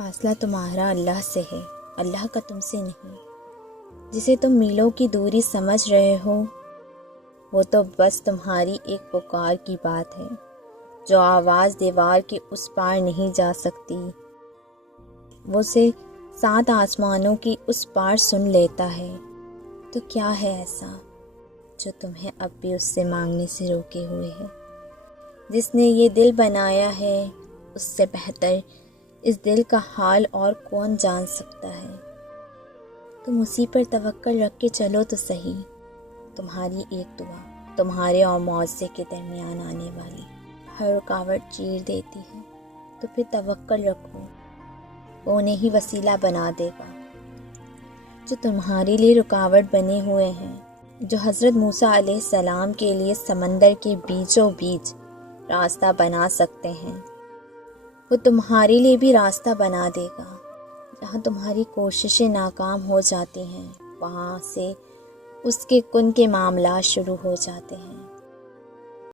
فاصلہ تمہارا اللہ سے ہے، اللہ کا تم سے نہیں۔ جسے تم میلوں کی دوری سمجھ رہے ہو وہ تو بس تمہاری ایک پکار کی بات ہے، جو آواز دیوار کے اس پار نہیں جا سکتی، وہ اسے 7 آسمانوں کی اس پار سن لیتا ہے۔ تو کیا ہے ایسا جو تمہیں اب بھی اس سے مانگنے سے روکے ہوئے ہے؟ جس نے یہ دل بنایا ہے اس سے بہتر اس دل کا حال اور کون جان سکتا ہے؟ تم اسی پر توکل رکھ کے چلو تو صحیح۔ تمہاری ایک دعا تمہارے اور معاوضے کے درمیان آنے والی ہر رکاوٹ چیر دیتی ہے، تو پھر توکل رکھو، وہ انہیں ہی وسیلہ بنا دے گا جو تمہارے لیے رکاوٹ بنے ہوئے ہیں، جو حضرت موسیٰ علیہ السلام کے لیے سمندر کے بیچوں بیچ راستہ بنا سکتے ہیں، وہ تمہارے لیے بھی راستہ بنا دے گا۔ جہاں تمہاری کوششیں ناکام ہو جاتی ہیں وہاں سے اس کے کن کے معاملات شروع ہو جاتے ہیں۔